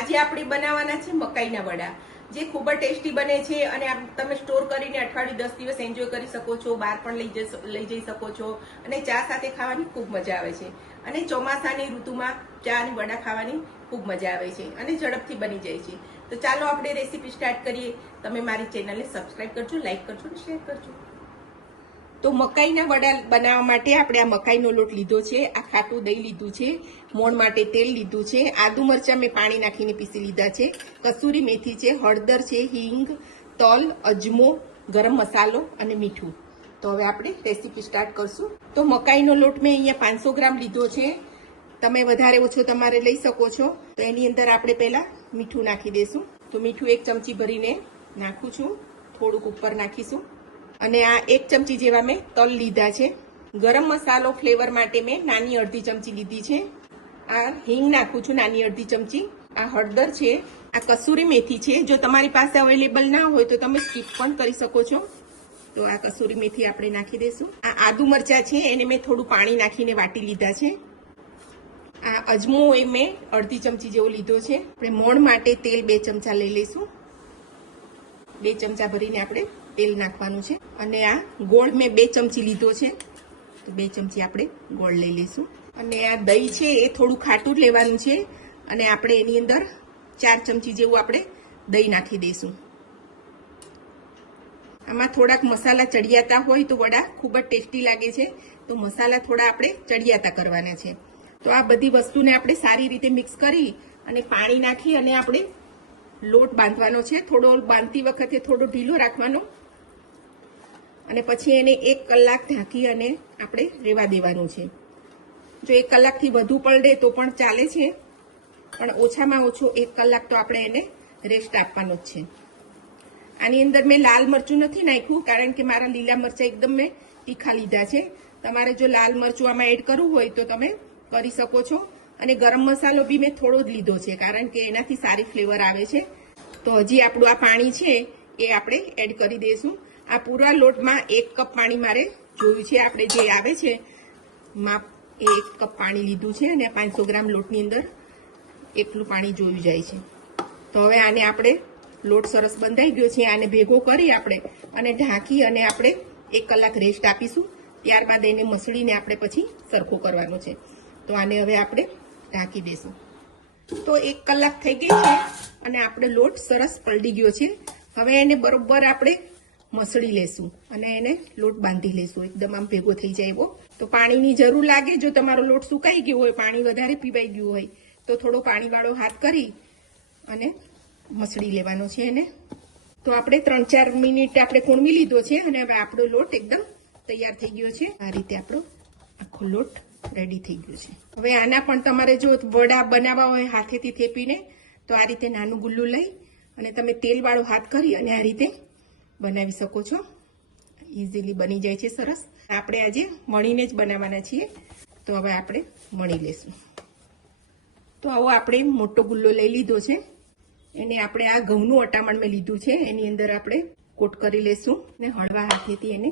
આજે આપણે બનાવવાના છે મકાઈના વડા, જે ખૂબ જ ટેસ્ટી બને છે અને તમે સ્ટોર કરીને અઠવાડિયું 10 દિવસ એન્જોય કરી શકો છો, બહાર પણ લઈ જઈ શકો છો અને ચા સાથે ખાવાની ખૂબ મજા આવે છે. અને ચોમાસાની ઋતુમાં ચા અને વડા ખાવાની ખૂબ મજા આવે છે અને ઝડપથી બની જાય છે. તો ચાલો આપણે રેસીપી સ્ટાર્ટ કરીએ. તમે મારી ચેનલને સબસ્ક્રાઇબ કરજો, લાઈક કરજો અને શેર કરજો. તો મકાઈના વડા બનાવવા માટે આપણે આ મકાઈનો લોટ લીધો છે, આ ખાટું દહીં લીધું છે, મોણ માટે તેલ લીધું છે, આદુ મરચાં મેં પાણી નાખીને પીસી લીધા છે, કસૂરી મેથી છે, હળદર છે, હિંગ, તલ, અજમો, ગરમ મસાલો અને મીઠું. તો હવે આપણે રેસીપી સ્ટાર્ટ કરશું. તો મકાઈનો લોટ મેં અહીંયા 500 ગ્રામ લીધો છે. તમે વધારે ઓછો તમારે લઈ શકો છો. તો એની અંદર આપણે પહેલા મીઠું નાખી દઈશું. તો મીઠું 1 ચમચી ભરીને નાખું છું, થોડુંક ઉપર નાખીશું. અને આ 1 ચમચી જેવા મેં તલ લીધા છે. ગરમ મસાલો ફ્લેવર માટે મેં નાની અડધી ચમચી લીધી છે. આ હિંગ નાખું છું નાની અડધી ચમચી. આ હળદર છે. આ કસૂરી મેથી છે. જો તમારી પાસે અવેલેબલ ના હોય તો તમે સ્કીપ પણ કરી શકો છો. તો આ કસૂરી મેથી આપણે નાખી દઈશું. આ આદુ મરચાં છે, એને મેં થોડું પાણી નાખીને વાટી લીધા છે. આ અજમો એ મેં અડધી ચમચી જેવો લીધો છે. આપણે મોણ માટે તેલ 2 ચમચા લઈ લઈશું. 2 ચમચા ભરીને આપણે તેલ નાખવાનું છે. અને આ ગોળ મેં 2 ચમચી લીધો છે, તો 2 ચમચી આપણે ગોળ લઈ લઈશું. અને આ દહીં છે એ થોડું ખાટું લેવાનું છે અને આપણે એની અંદર 4 ચમચી જેવું આપણે દહીં નાખી દઈશું. આમાં થોડાક મસાલા ચડિયાતા હોય તો વડા ખૂબ જ ટેસ્ટી લાગે છે. તો મસાલા થોડા આપણે ચડિયાતા કરવાના છે. તો આ બધી વસ્તુને આપણે સારી રીતે મિક્સ કરી અને પાણી નાખી અને આપણે લોટ બાંધવાનો છે. થોડો બાંધતી વખતે થોડો ઢીલો રાખવાનો અને પછી એને 1 કલાક ઢાંકી અને આપણે રહેવા દેવાનું છે. જો 1 કલાકથી વધુ પલળે તો પણ ચાલે છે, પણ ઓછામાં ઓછો 1 કલાક તો આપણે એને રેસ્ટ આપવાનો જ છે. આની અંદર મેં લાલ મરચું નથી નાખ્યું, કારણ કે મારા લીલા મરચાં એકદમ મેં તીખા લીધા છે. તમારે જો લાલ મરચું આમાં એડ કરવું હોય તો તમે કરી શકો છો. અને ગરમ મસાલો બી મેં થોડો જ લીધો છે, કારણ કે એનાથી સારી ફ્લેવર આવે છે. તો હજી આપણું આ પાણી છે એ આપણે એડ કરી દઈશું. આ પૂરા લોટમાં 1 કપ પાણી મારે જોયું છે. આપણે જે આવે છે માપ એ 1 કપ પાણી લીધું છે અને 500 ગ્રામ લોટની અંદર એટલું પાણી જોયું જાય છે. તો હવે આને આપણે લોટ સરસ બંધાઈ ગયો છે, આને ભેગો કરી આપણે અને ઢાંકી અને આપણે 1 કલાક રેસ્ટ આપીશું. ત્યારબાદ એને મસળીને આપણે પછી સરખો કરવાનો છે. તો આને હવે આપણે ઢાંકી દઈશું. તો 1 કલાક થઈ ગઈ છે અને આપણે લોટ સરસ પલળી ગયો છે. હવે એને બરોબર આપણે મસળી લેશું અને એને લોટ બાંધી લેશું, એકદમ આમ ભેગો થઈ જાય એવો. તો પાણીની જરૂર લાગે. જો તમારો લોટ સુકાઈ ગયો હોય, પાણી વધારે પીવાઈ ગયું હોય તો થોડો પાણીવાળો હાથ કરી અને મસળી લેવાનો છે એને. તો આપણે 3-4 મિનિટ આપણે કૂણવી લીધો છે અને હવે આપણો લોટ એકદમ તૈયાર થઈ ગયો છે. આ રીતે આપણો આખો લોટ રેડી થઈ ગયો છે. હવે આના પણ તમારે જો વડા બનાવવા હોય હાથેથી થેપીને, તો આ રીતે નાનું ગુલ્લું લઈ અને તમે તેલવાળો હાથ કરી અને આ રીતે બનાવી શકો છો. ઇઝીલી બની જાય છે સરસ. આપણે આજે મણીને જ બનાવવાના છીએ. તો હવે આપણે મણી લેશું. તો આવો આપણે મોટો ગુલ્લો લઈ લીધો છે. એને આપણે આ ઘઉંનું અટામણ મેં લીધું છે, એની અંદર આપણે કોટ કરી લેશું ને હળવા હાથેથી એને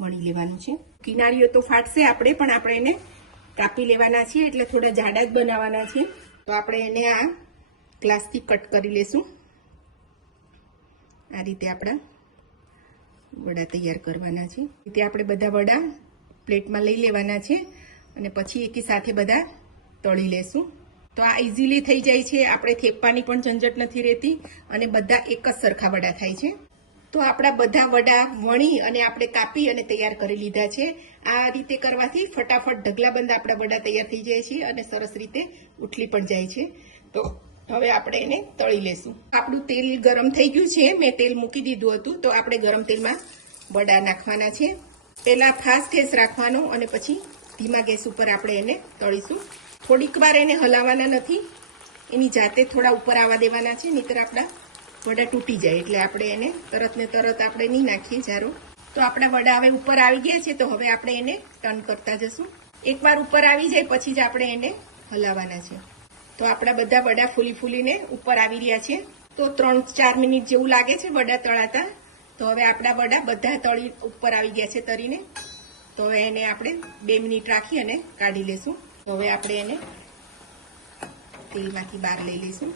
મળી લેવાનું છે. કિનારીઓ તો ફાટશે આપણે, પણ આપણે એને કાપી લેવાના છીએ, એટલે થોડા જાડા જ બનાવવાના છે. તો આપણે એને આ ગ્લાસથી કટ કરી લેશું. આ રીતે આપણા વડા તૈયાર કરવાના છે. રીતે આપણે બધા વડા પ્લેટમાં લઈ લેવાના છે અને પછી એકી સાથે બધા તળી લેશું. તો આ ઇઝીલી થઈ જાય છે. આપણે થેપવાની પણ ઝંઝટ નથી રહેતી અને બધા એક જ સરખા વડા થાય છે. તો આપણા બધા વડા વણી અને આપણે કાપી અને તૈયાર કરી લીધા છે. આ રીતે કરવાથી ફટાફટ ઢગલાબંધ આપણા વડા તૈયાર થઈ જાય છે અને સરસ રીતે ઉઠલી પણ જાય છે. તો હવે આપણે એને તળી લેશું. આપણું તેલ ગરમ થઈ ગયું છે. મેં તેલ મૂકી દીધું હતું. તો આપણે ગરમ તેલમાં વડા નાખવાના છે. પહેલા ફાસ્ટ ગેસ રાખવાનો અને પછી ધીમા ગેસ ઉપર આપણે એને તળીશું. થોડીક વાર એને હલાવવાના નથી, એની જાતે થોડા ઉપર આવવા દેવાના છે, નહીંતર આપણા વડા તૂટી જાય. એટલે આપણે એને તરત ને તરત આપણે નહીં નાખીએ જારો. તો આપણા વડા હવે ઉપર આવી ગયા છે. તો હવે આપણે એને ટર્ન કરતા જશું. એકવાર ઉપર આવી જાય પછી જ આપણે એને હલાવવાના છે. તો આપણા બધા વડા ફૂલીને ઉપર આવી રહ્યા છે. તો 3-4 મિનિટ જેવું લાગે છે વડા તળાતા. તો હવે આપણા વડા બધા તળી ઉપર આવી ગયા છે તરીને. તો હવે એને આપણે 2 મિનિટ રાખી અને કાઢી લેશું. તો હવે આપણે એને તેલમાંથી બહાર લઈ લઈશું.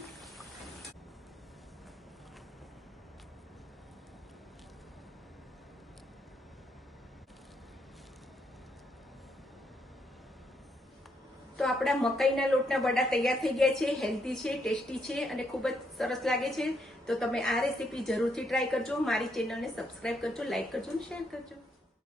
તો આપણા મકાઈના લોટના વડા તૈયાર થઈ ગયા છે, હેલ્ધી છે, ટેસ્ટી છે અને ખૂબ જ સરસ લાગે છે. તો તમે આ રેસીપી જરૂરથી ટ્રાય કરજો. મારી ચેનલને સબસ્ક્રાઇબ કરજો, લાઈક કરજો અને શેર કરજો.